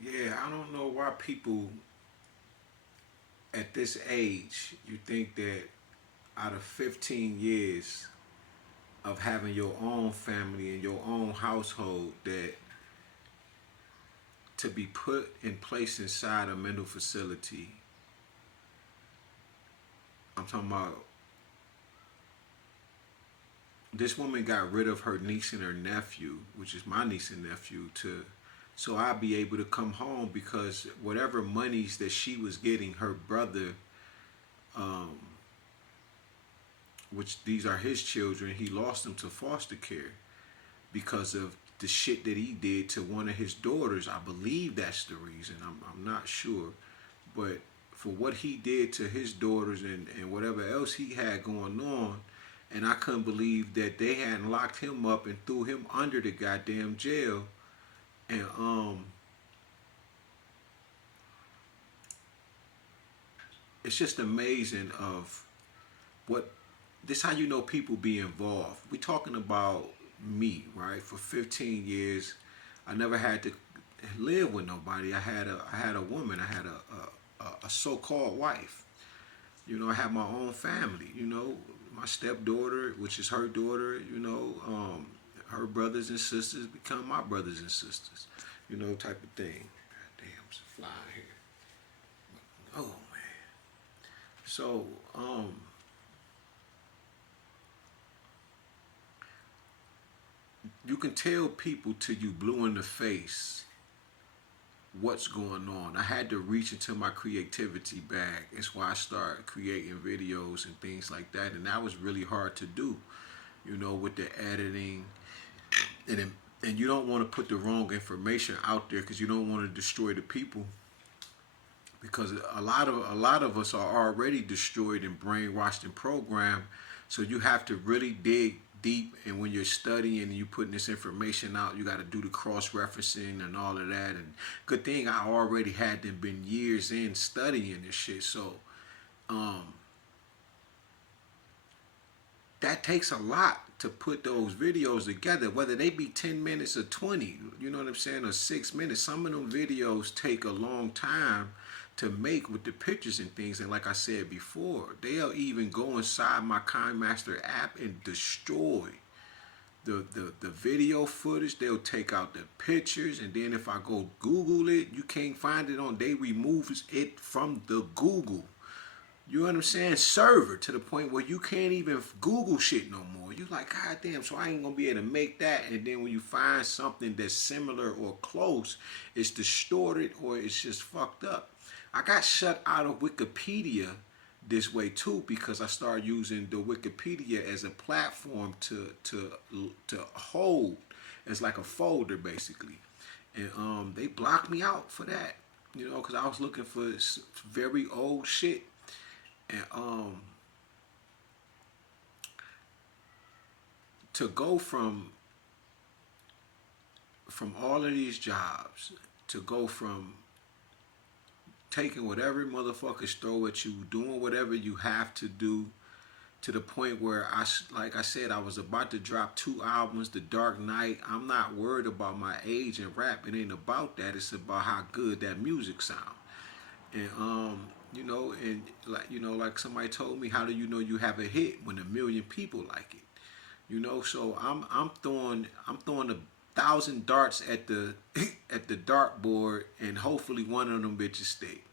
Yeah, I don't know why people at this age you think that out of 15 years of having your own family and your own household that to be put in place inside a mental facility. I'm talking about this woman got rid of her niece and her nephew, which is my niece and nephew, to so I'll be able to come home because whatever monies that she was getting, her brother, um, which these are his children, he lost them to foster care because of the shit that he did to one of his daughters. I believe that's the reason. I'm not sure. But for what he did to his daughters and whatever else he had going on, and I couldn't believe that they hadn't locked him up and threw him under the goddamn jail. And it's just amazing of what this how you know people be involved. We talking about me, right? For 15 years, I never had to live with nobody. I had a woman. I had a so-called wife. You know, I have my own family. You know, my stepdaughter, which is her daughter. You know, her brothers and sisters become my brothers and sisters. You know, type of thing. God damn, it's a fly here. Oh man. So, you can tell people till you blue in the face what's going on. I had to reach into my creativity bag. It's why I started creating videos and things like that. And that was really hard to do, you know, with the editing. And and you don't want to put the wrong information out there because you don't want to destroy the people. Because a lot of us are already destroyed and brainwashed and programmed. So you have to really dig deep, and when you're studying and you putting this information out, you got to do the cross referencing and all of that. And good thing I already had them been years in studying this shit. So um, that takes a lot to put those videos together, whether they be 10 minutes or 20, you know what I'm saying, or 6 minutes. Some of them videos take a long time to make with the pictures and things. And like I said before, they'll even go inside my KineMaster app and destroy the video footage. They'll take out the pictures, and then if I go Google it, you can't find it on. They removes it from the Google. You understand? Server to the point where you can't even Google shit no more. You like, God damn, so I ain't gonna be able to make that. And then when you find something that's similar or close, it's distorted or it's just fucked up. I got shut out of Wikipedia this way too because I started using the Wikipedia as a platform to hold as like a folder basically, and they blocked me out for that, you know, because I was looking for very old shit, and to go from all of these jobs to go from taking whatever motherfuckers throw at you, doing whatever you have to do, to the point where like I said, I was about to drop 2 albums, The Dark Knight. I'm not worried about my age in rap. It ain't about that. It's about how good that music sound. And you know, and like you know, like somebody told me, how do you know you have a hit when 1 million people like it? You know, so I'm throwing 1,000 darts at the at the dartboard, and hopefully one of them bitches stick.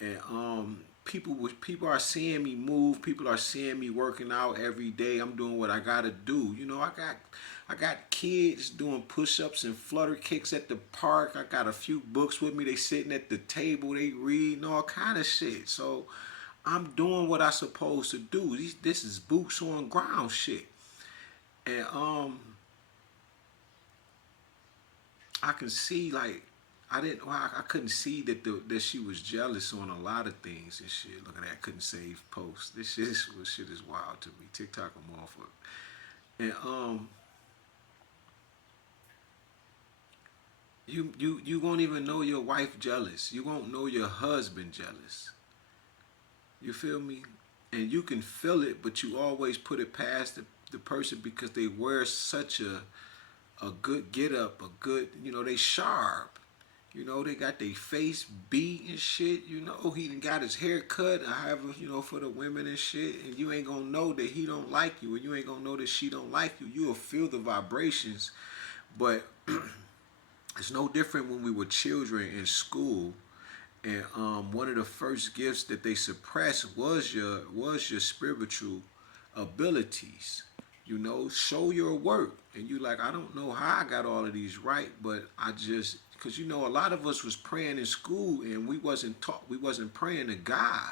And people are seeing me move. People are seeing me working out every day. I'm doing what I gotta do. You know, I got kids doing push-ups and flutter kicks at the park. I got a few books with me. They sitting at the table. They reading all kind of shit. So I'm doing what I supposed to do. This is boots on ground shit. And I can see like I couldn't see that she was jealous on a lot of things and shit. Look at that, I couldn't save posts. This shit is wild to me. TikTok a motherfucker. And you won't even know your wife jealous. You won't know your husband jealous. You feel me? And you can feel it, but you always put it past the person because they wear such a good get up, a good, you know, they sharp. You know, they got their face beat and shit. You know, he done got his hair cut, however, you know, for the women and shit. And you ain't gonna know that he don't like you, and you ain't gonna know that she don't like you. You will feel the vibrations. But it's no different when we were children in school. And one of the first gifts that they suppressed was your spiritual abilities. You know, show your work. And you like, I don't know how I got all of these right, but I just, because you know, a lot of us was praying in school and we wasn't praying to God.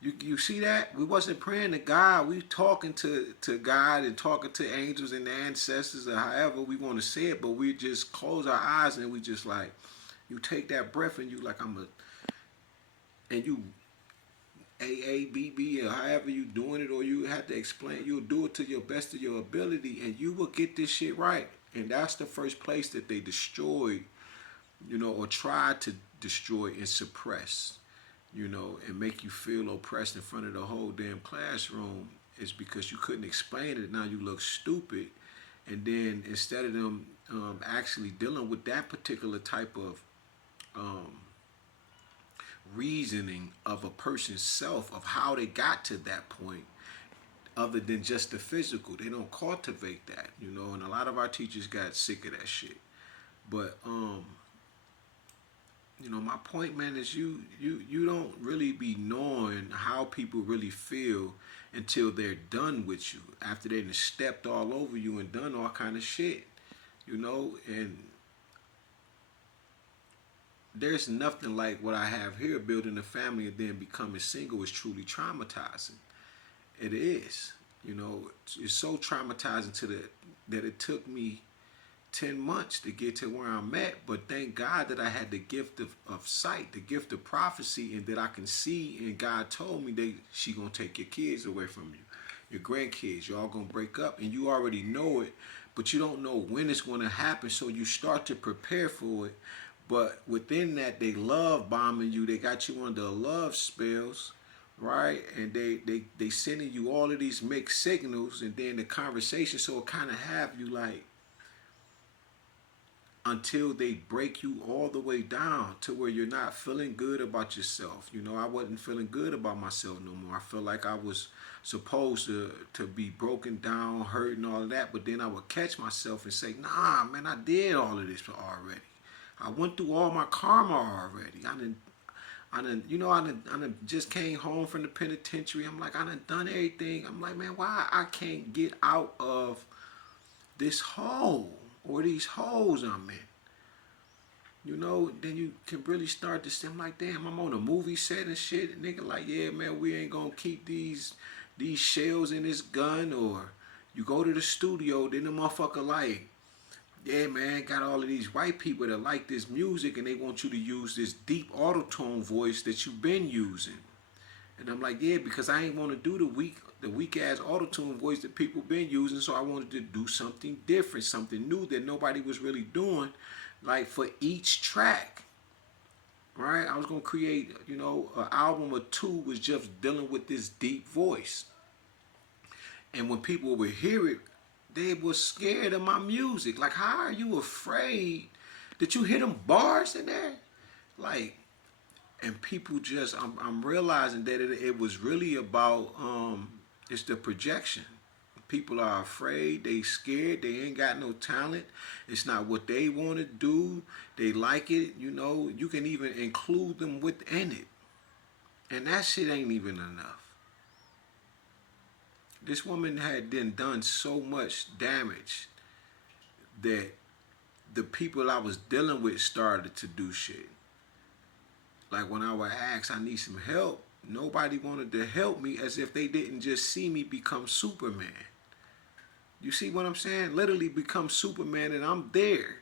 You see that? We wasn't praying to God. We talking to God and talking to angels and the ancestors or however we want to say it, but we just close our eyes and we just like, you take that breath and you like, and you AABB or however you doing it, or you have to explain, you'll do it to your best of your ability and you will get this shit right. And that's the first place that they destroyed, you know, or tried to destroy and suppress, you know, and make you feel oppressed in front of the whole damn classroom, is because you couldn't explain it. Now you look stupid. And then instead of them actually dealing with that particular type of reasoning of a person's self, of how they got to that point, other than just the physical, they don't cultivate that, you know. And a lot of our teachers got sick of that shit. But you know, my point, man, is you don't really be knowing how people really feel until they're done with you, after they done stepped all over you and done all kind of shit, you know. And there's nothing like what I have here. Building a family and then becoming single is truly traumatizing. It is, you know, it's so traumatizing that it took me 10 months to get to where I'm at. But thank God that I had the gift of sight, the gift of prophecy, and that I can see. And God told me that she gonna take your kids away from you, your grandkids. Y'all gonna break up, and you already know it, but you don't know when it's gonna happen. So you start to prepare for it. But within that, they love bombing you. They got you under love spells, right? And they sending you all of these mixed signals, and then the conversation. So it kind of have you like, until they break you all the way down to where you're not feeling good about yourself. You know, I wasn't feeling good about myself no more. I felt like I was supposed to be broken down, hurt and all of that. But then I would catch myself and say, nah, man, I did all of this already. I went through all my karma already. I done just came home from the penitentiary. I'm like, I done everything. I'm like, man, why I can't get out of this hole or these holes I'm in? You know, then you can really start to see, I'm like, damn, I'm on a movie set and shit. And nigga like, yeah, man, we ain't gonna keep these shells in this gun. Or you go to the studio, then the motherfucker like, yeah, man, got all of these white people that like this music and they want you to use this deep auto-tone voice that you've been using. And I'm like, yeah, because I ain't want to do the weak ass auto-tune voice that people been using, so I wanted to do something different, something new that nobody was really doing, like for each track. Right? I was gonna create, you know, an album or two was just dealing with this deep voice. And when people would hear it, they were scared of my music. Like, how are you afraid that you hear them bars in there? Like, and people just, I'm realizing that it was really about, it's the projection. People are afraid, they scared, they ain't got no talent. It's not what they want to do. They like it, you know. You can even include them within it. And that shit ain't even enough. This woman had then done so much damage that the people I was dealing with started to do shit. Like when I would ask, I need some help, nobody wanted to help me, as if they didn't just see me become Superman. You see what I'm saying? Literally become Superman, and I'm there,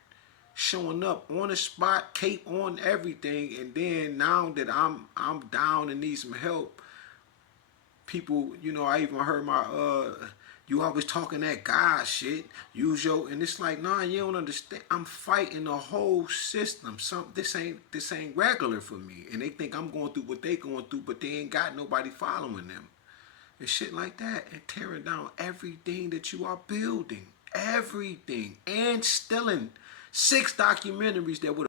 showing up on the spot, cape on, everything. And then now that I'm down and need some help, people, you know, I even heard my you always talking that God shit, use your, and it's like, nah, you don't understand. I'm fighting the whole system. This ain't regular for me. And they think I'm going through what they going through, but they ain't got nobody following them. And shit like that. And tearing down everything that you are building. Everything. And stealing 6 documentaries that would